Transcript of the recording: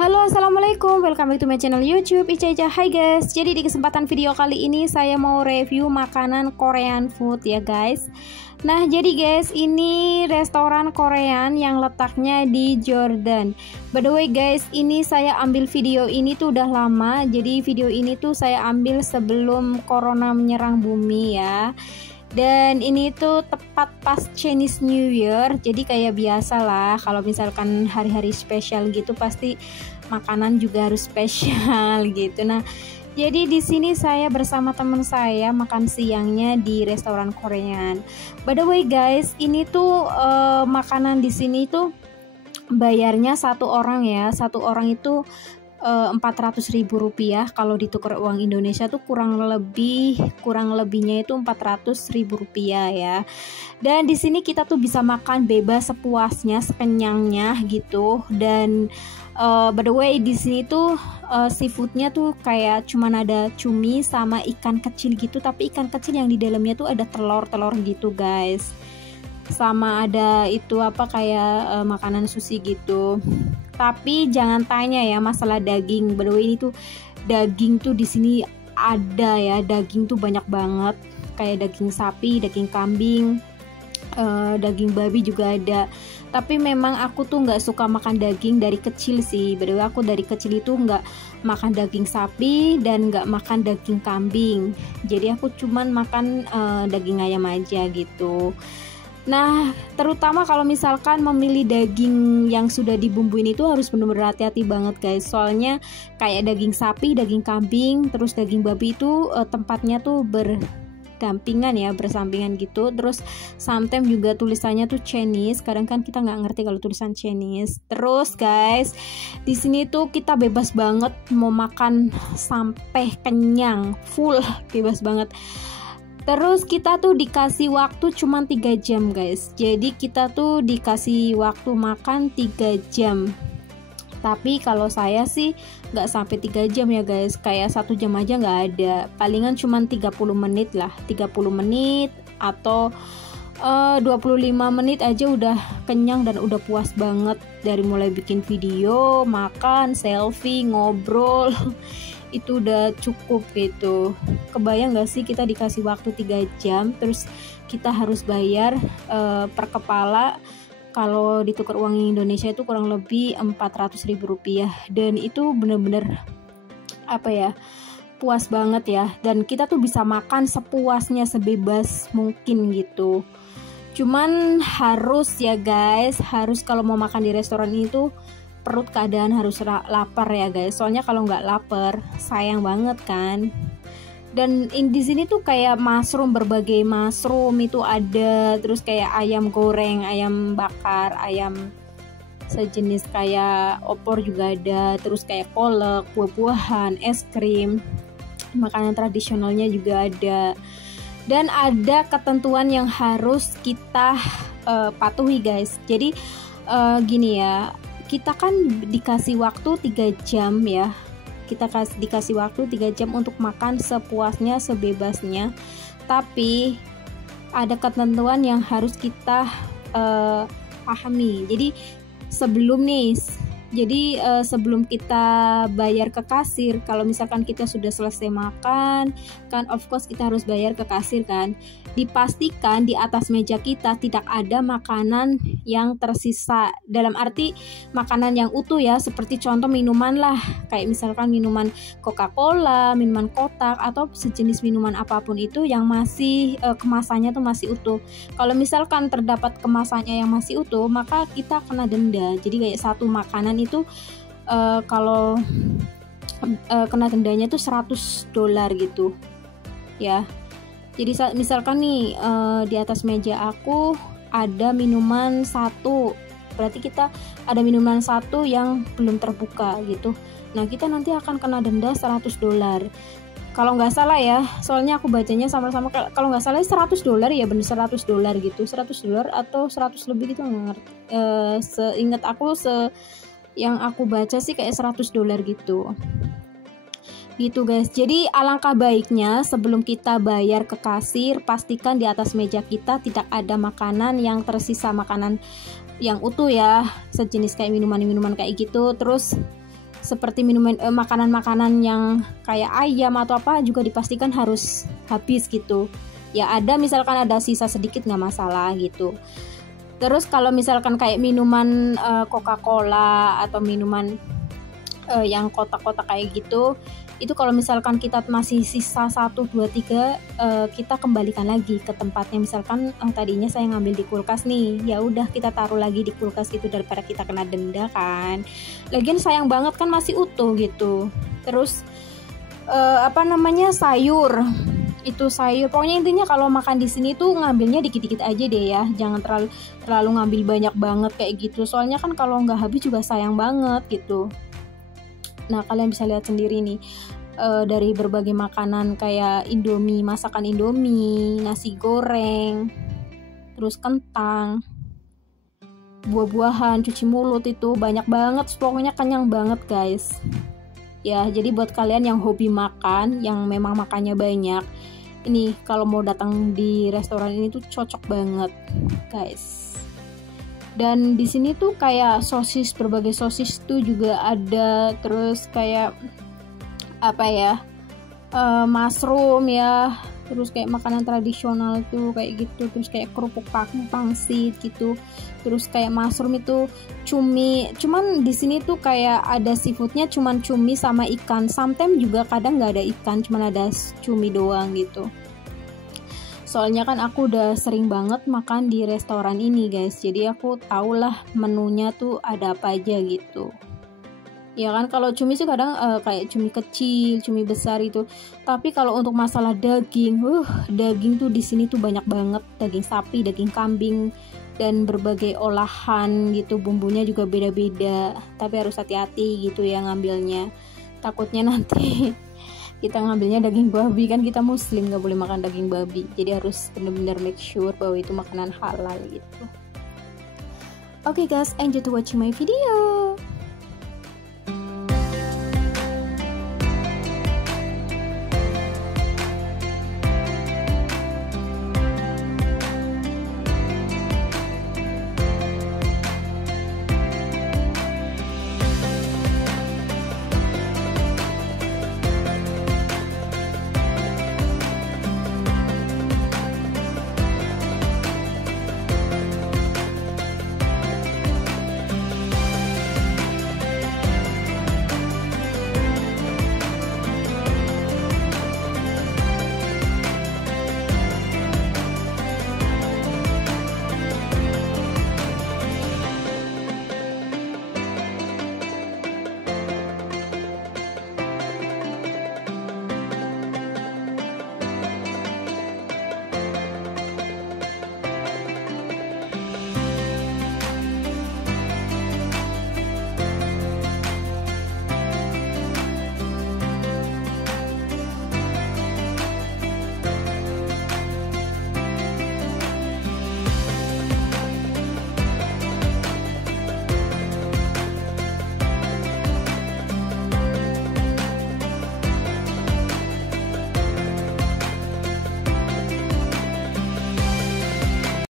Halo, assalamualaikum, welcome back to my channel YouTube Ica. Hai guys, jadi di kesempatan video kali ini saya mau review makanan Korean food ya guys. Nah jadi guys, ini restoran Korean yang letaknya di Jordan. By the way guys, ini saya ambil video ini tuh udah lama. Jadi video ini tuh saya ambil sebelum corona menyerang bumi ya. Dan ini tuh tepat pas Chinese New Year. Jadi kayak biasa lah, kalau misalkan hari-hari spesial gitu pasti makanan juga harus spesial gitu. Nah, jadi di sini saya bersama teman saya makan siangnya di restoran Korean. By the way guys, ini tuh makanan di sini tuh bayarnya satu orang ya. Satu orang itu 400.000 rupiah. Kalau ditukar uang Indonesia tuh kurang lebihnya itu 400.000 rupiah ya. Dan di sini kita tuh bisa makan bebas sepuasnya, sekenyangnya gitu. Dan by the way di sini tuh seafoodnya tuh kayak cuman ada cumi sama ikan kecil gitu, tapi ikan kecil yang di dalamnya tuh ada telur gitu guys. Sama ada itu apa kayak makanan sushi gitu. Tapi jangan tanya ya masalah daging. By the way ini tuh daging tuh di sini ada ya, daging tuh banyak banget. Kayak daging sapi, daging kambing, daging babi juga ada. Tapi memang aku tuh nggak suka makan daging dari kecil sih. By the way aku dari kecil itu nggak makan daging sapi dan nggak makan daging kambing. Jadi aku cuman makan daging ayam aja gitu. Nah, terutama kalau misalkan memilih daging yang sudah dibumbuin itu harus benar-benar hati-hati banget guys. Soalnya kayak daging sapi, daging kambing, terus daging babi itu tempatnya tuh berdampingan ya, bersampingan gitu. Terus sometimes juga tulisannya tuh Chinese. Kadang kan kita nggak ngerti kalau tulisan Chinese. Terus guys, di sini tuh kita bebas banget mau makan sampai kenyang, full bebas banget. Terus kita tuh dikasih waktu cuma 3 jam guys. Jadi kita tuh dikasih waktu makan 3 jam. Tapi kalau saya sih nggak sampai 3 jam ya guys. Kayak 1 jam aja nggak ada. Palingan cuma 30 menit lah. 30 menit atau 25 menit aja udah kenyang dan udah puas banget. Dari mulai bikin video, makan, selfie, ngobrol itu udah cukup gitu. Kebayang gak sih kita dikasih waktu 3 jam terus kita harus bayar per kepala. Kalau ditukar uang Indonesia itu kurang lebih 400.000 rupiah. Dan itu bener-bener apa ya, puas banget ya. Dan kita tuh bisa makan sepuasnya, sebebas mungkin gitu. Cuman harus ya guys, harus kalau mau makan di restoran itu perut keadaan harus lapar ya guys. Soalnya kalau nggak lapar sayang banget kan. Dan di sini tuh kayak mushroom, berbagai mushroom itu ada. Terus kayak ayam goreng, ayam bakar, ayam sejenis kayak opor juga ada. Terus kayak kolak, buah-buahan, es krim, makanan tradisionalnya juga ada. Dan ada ketentuan yang harus kita patuhi guys. Jadi gini ya, kita kan dikasih waktu 3 jam ya. Kita dikasih waktu 3 jam untuk makan sepuasnya, sebebasnya. Tapi ada ketentuan yang harus kita pahami. Jadi sebelum kita bayar ke kasir, kalau misalkan kita sudah selesai makan, kan of course kita harus bayar ke kasir kan. Dipastikan di atas meja kita tidak ada makanan yang tersisa. Dalam arti makanan yang utuh ya, seperti contoh minuman lah. Kayak misalkan minuman Coca-Cola, minuman kotak, atau sejenis minuman apapun itu yang masih kemasannya tuh masih utuh. Kalau misalkan terdapat kemasannya yang masih utuh, maka kita kena denda. Jadi kayak satu makanan itu kalau kena dendanya tuh $100 gitu ya. Jadi misalkan nih di atas meja aku ada minuman 1, berarti kita ada minuman 1 yang belum terbuka gitu. Nah kita nanti akan kena denda $100 kalau nggak salah ya. Soalnya aku bacanya sama-sama, kalau nggak salah $100 ya, bener $100 gitu, $100 atau 100 lebih gitu, nggak ngerti. Seingat aku yang aku baca sih kayak $100 gitu guys. Jadi alangkah baiknya sebelum kita bayar ke kasir, pastikan di atas meja kita tidak ada makanan yang tersisa, makanan yang utuh ya, sejenis kayak minuman-minuman kayak gitu. Terus seperti makanan-makanan yang kayak ayam atau apa juga dipastikan harus habis gitu. Ya ada misalkan ada sisa sedikit nggak masalah gitu. Terus kalau misalkan kayak minuman Coca-Cola atau minuman yang kotak-kotak kayak gitu, itu kalau misalkan kita masih sisa 1, 2, 3 kita kembalikan lagi ke tempatnya. Misalkan tadinya saya ngambil di kulkas nih, ya udah kita taruh lagi di kulkas gitu daripada kita kena denda kan. Lagian sayang banget kan masih utuh gitu. Terus sayur, itu sayur pokoknya intinya kalau makan di sini tuh ngambilnya dikit-dikit aja deh ya, jangan terlalu ngambil banyak banget kayak gitu, soalnya kan kalau nggak habis juga sayang banget gitu. Nah kalian bisa lihat sendiri nih, dari berbagai makanan kayak Indomie, masakan Indomie, nasi goreng, terus kentang, buah-buahan, cuci mulut, itu banyak banget, pokoknya kenyang banget guys. Ya jadi buat kalian yang hobi makan, yang memang makannya banyak, ini kalau mau datang di restoran ini tuh cocok banget guys. Dan di sini tuh kayak sosis, berbagai sosis tuh juga ada, terus kayak mushroom ya, terus kayak makanan tradisional tuh kayak gitu, terus kayak kerupuk pangsit gitu, terus kayak mushroom itu cumi, cuman di sini tuh kayak ada seafoodnya cuman cumi sama ikan, sometimes juga kadang nggak ada ikan, cuman ada cumi doang gitu. Soalnya kan aku udah sering banget makan di restoran ini guys, jadi aku tahulah menunya tuh ada apa aja gitu. Ya kan kalau cumi sih kadang kayak cumi kecil, cumi besar itu. Tapi kalau untuk masalah daging, daging tuh di sini tuh banyak banget, daging sapi, daging kambing, dan berbagai olahan gitu, bumbunya juga beda-beda. Tapi harus hati-hati gitu ya ngambilnya. Takutnya nanti kita ngambilnya daging babi, kan kita muslim nggak boleh makan daging babi, jadi harus benar-benar make sure bahwa itu makanan halal gitu. Oke guys, enjoy to watching my video.